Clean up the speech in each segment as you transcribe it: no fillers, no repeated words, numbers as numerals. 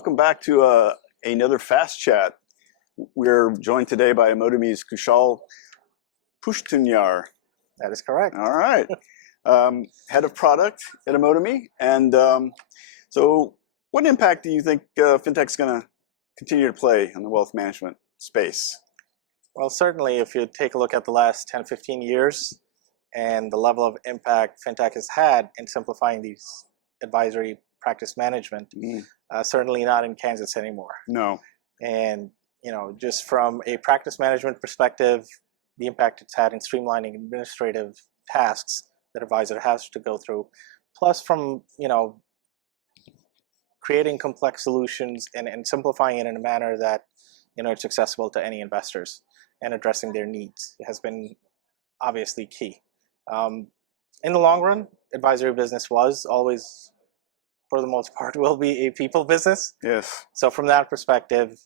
Welcome back to another Fast Chat. We're joined today by Emotomy's Khushal Pushtoonyar. That is correct. All right. Head of product at Emotomy. And so what impact do you think FinTech's going to continue to play in the wealth management space? Well, certainly if you take a look at the last 10, 15 years and the level of impact FinTech has had in simplifying these advisory practice management, certainly not in Kansas anymore. No. And, just from a practice management perspective, the impact it's had in streamlining administrative tasks that advisor has to go through, plus from, creating complex solutions and simplifying it in a manner that, it's accessible to any investors and addressing their needs has been obviously key. In the long run, advisory business was always, for the most part, will be a people business. Yes. So from that perspective,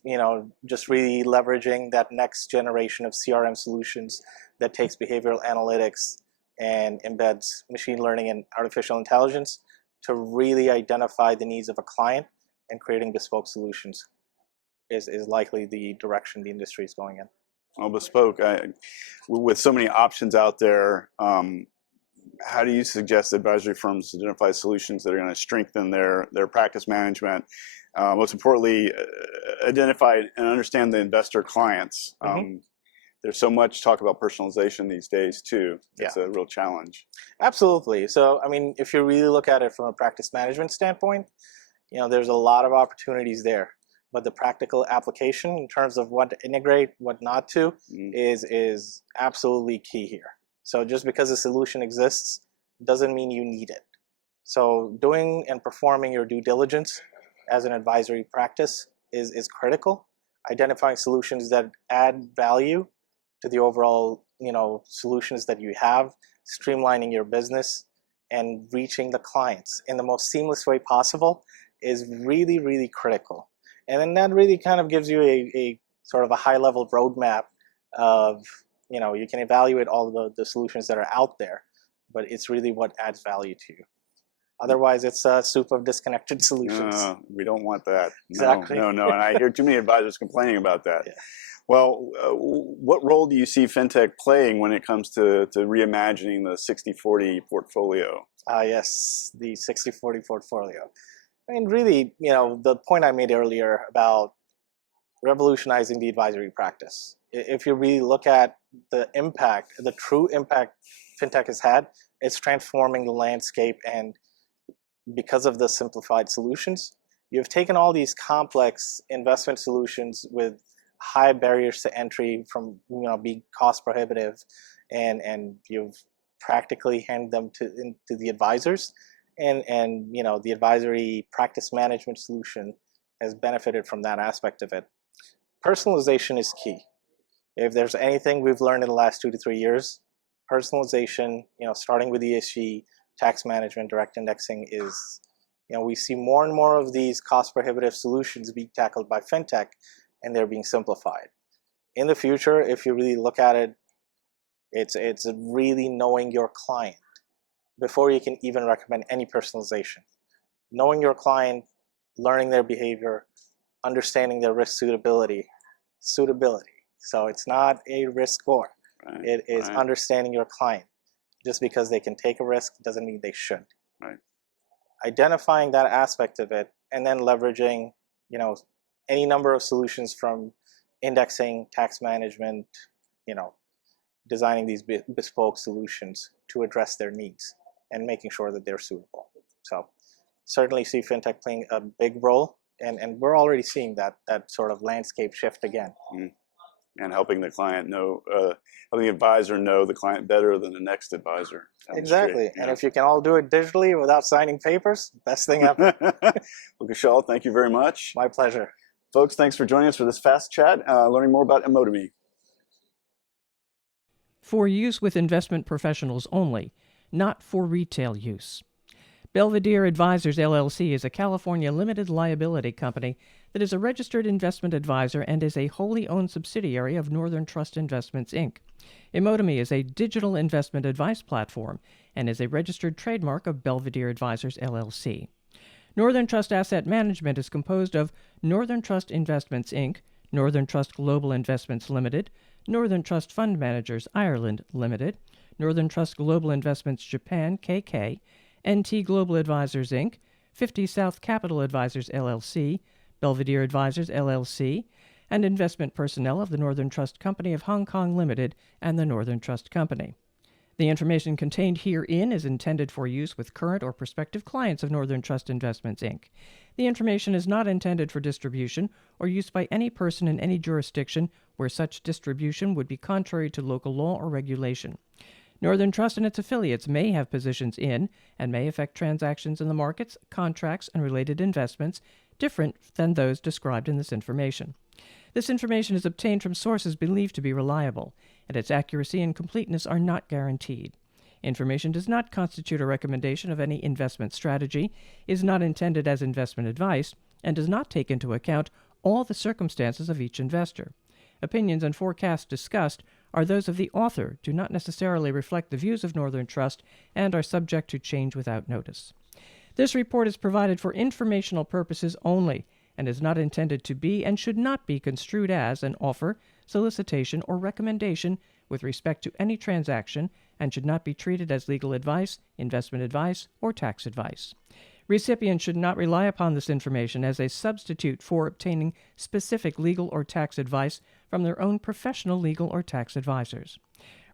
just really leveraging that next generation of CRM solutions that takes behavioral analytics and embeds machine learning and artificial intelligence to really identify the needs of a client and creating bespoke solutions is likely the direction the industry is going in. Well, bespoke, with so many options out there, how do you suggest advisory firms identify solutions that are going to strengthen their practice management? Most importantly, identify and understand the investor clients. There's so much talk about personalization these days too. It's a real challenge. Absolutely. So, if you really look at it from a practice management standpoint, there's a lot of opportunities there. But the practical application in terms of what to integrate, what not to, is absolutely key here. So just because a solution exists doesn't mean you need it. So doing and performing your due diligence as an advisory practice is critical. Identifying solutions that add value to the overall, solutions that you have, streamlining your business, and reaching the clients in the most seamless way possible is really, really critical. And then that really kind of gives you a sort of a high-level roadmap of, you can evaluate all the solutions that are out there, but it's really what adds value to you. Otherwise, it's a soup of disconnected solutions. We don't want that. Exactly. No. And I hear too many advisors complaining about that. Yeah. Well, what role do you see FinTech playing when it comes to reimagining the 60/40 portfolio? Yes, the 60/40 portfolio. Really, the point I made earlier about revolutionizing the advisory practice. If you really look at the impact, the true impact FinTech has had, it's transforming the landscape. And because of the simplified solutions, you've taken all these complex investment solutions with high barriers to entry from, being cost prohibitive, and you've practically handed them to the advisors. And the advisory practice management solution has benefited from that aspect of it. Personalization is key. If there's anything we've learned in the last 2 to 3 years, personalization, starting with ESG, tax management, direct indexing is, we see more and more of these cost prohibitive solutions being tackled by FinTech, and they're being simplified. In the future, if you really look at it, it's really knowing your client before you can even recommend any personalization. Knowing your client, learning their behavior, understanding their risk suitability. So it's not a risk score. Right. It is understanding your client. Just because they can take a risk doesn't mean they should. Right. Identifying that aspect of it, and then leveraging, any number of solutions from indexing, tax management, designing these bespoke solutions to address their needs and making sure that they're suitable. So certainly see FinTech playing a big role, and we're already seeing that sort of landscape shift again. And helping the client know, helping the advisor know the client better than the next advisor. Exactly. And if you can all do it digitally without signing papers, best thing ever. Well, Khushal, thank you very much. My pleasure. Folks, thanks for joining us for this Fast Chat, learning more about Emotomy. For use with investment professionals only, not for retail use. Belvedere Advisors, LLC is a California limited liability company that is a registered investment advisor and is a wholly owned subsidiary of Northern Trust Investments, Inc. Emotomy is a digital investment advice platform and is a registered trademark of Belvedere Advisors, LLC. Northern Trust Asset Management is composed of Northern Trust Investments, Inc., Northern Trust Global Investments Limited, Northern Trust Fund Managers Ireland Limited, Northern Trust Global Investments Japan KK, NT Global Advisors Inc., 50 South Capital Advisors LLC, Belvedere Advisors LLC, and investment personnel of the Northern Trust Company of Hong Kong Limited and the Northern Trust Company. The information contained herein is intended for use with current or prospective clients of Northern Trust Investments, Inc. The information is not intended for distribution or use by any person in any jurisdiction where such distribution would be contrary to local law or regulation. Northern Trust and its affiliates may have positions in and may affect transactions in the markets, contracts, and related investments different than those described in this information. This information is obtained from sources believed to be reliable, and its accuracy and completeness are not guaranteed. Information does not constitute a recommendation of any investment strategy, is not intended as investment advice, and does not take into account all the circumstances of each investor. Opinions and forecasts discussed are those of the author, do not necessarily reflect the views of Northern Trust, and are subject to change without notice. This report is provided for informational purposes only, and is not intended to be and should not be construed as an offer, solicitation, or recommendation with respect to any transaction, and should not be treated as legal advice, investment advice, or tax advice. Recipients should not rely upon this information as a substitute for obtaining specific legal or tax advice from their own professional legal or tax advisors.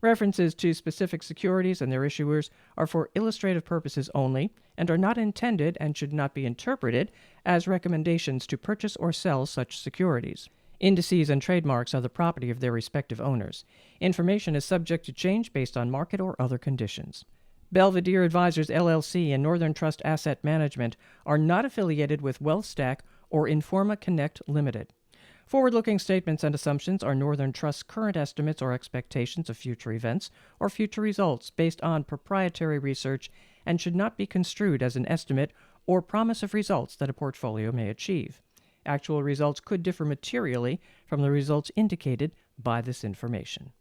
References to specific securities and their issuers are for illustrative purposes only and are not intended and should not be interpreted as recommendations to purchase or sell such securities. Indices and trademarks are the property of their respective owners. Information is subject to change based on market or other conditions. Belvedere Advisors LLC and Northern Trust Asset Management are not affiliated with WealthStack or Informa Connect Limited. Forward-looking statements and assumptions are Northern Trust's current estimates or expectations of future events or future results based on proprietary research and should not be construed as an estimate or promise of results that a portfolio may achieve. Actual results could differ materially from the results indicated by this information.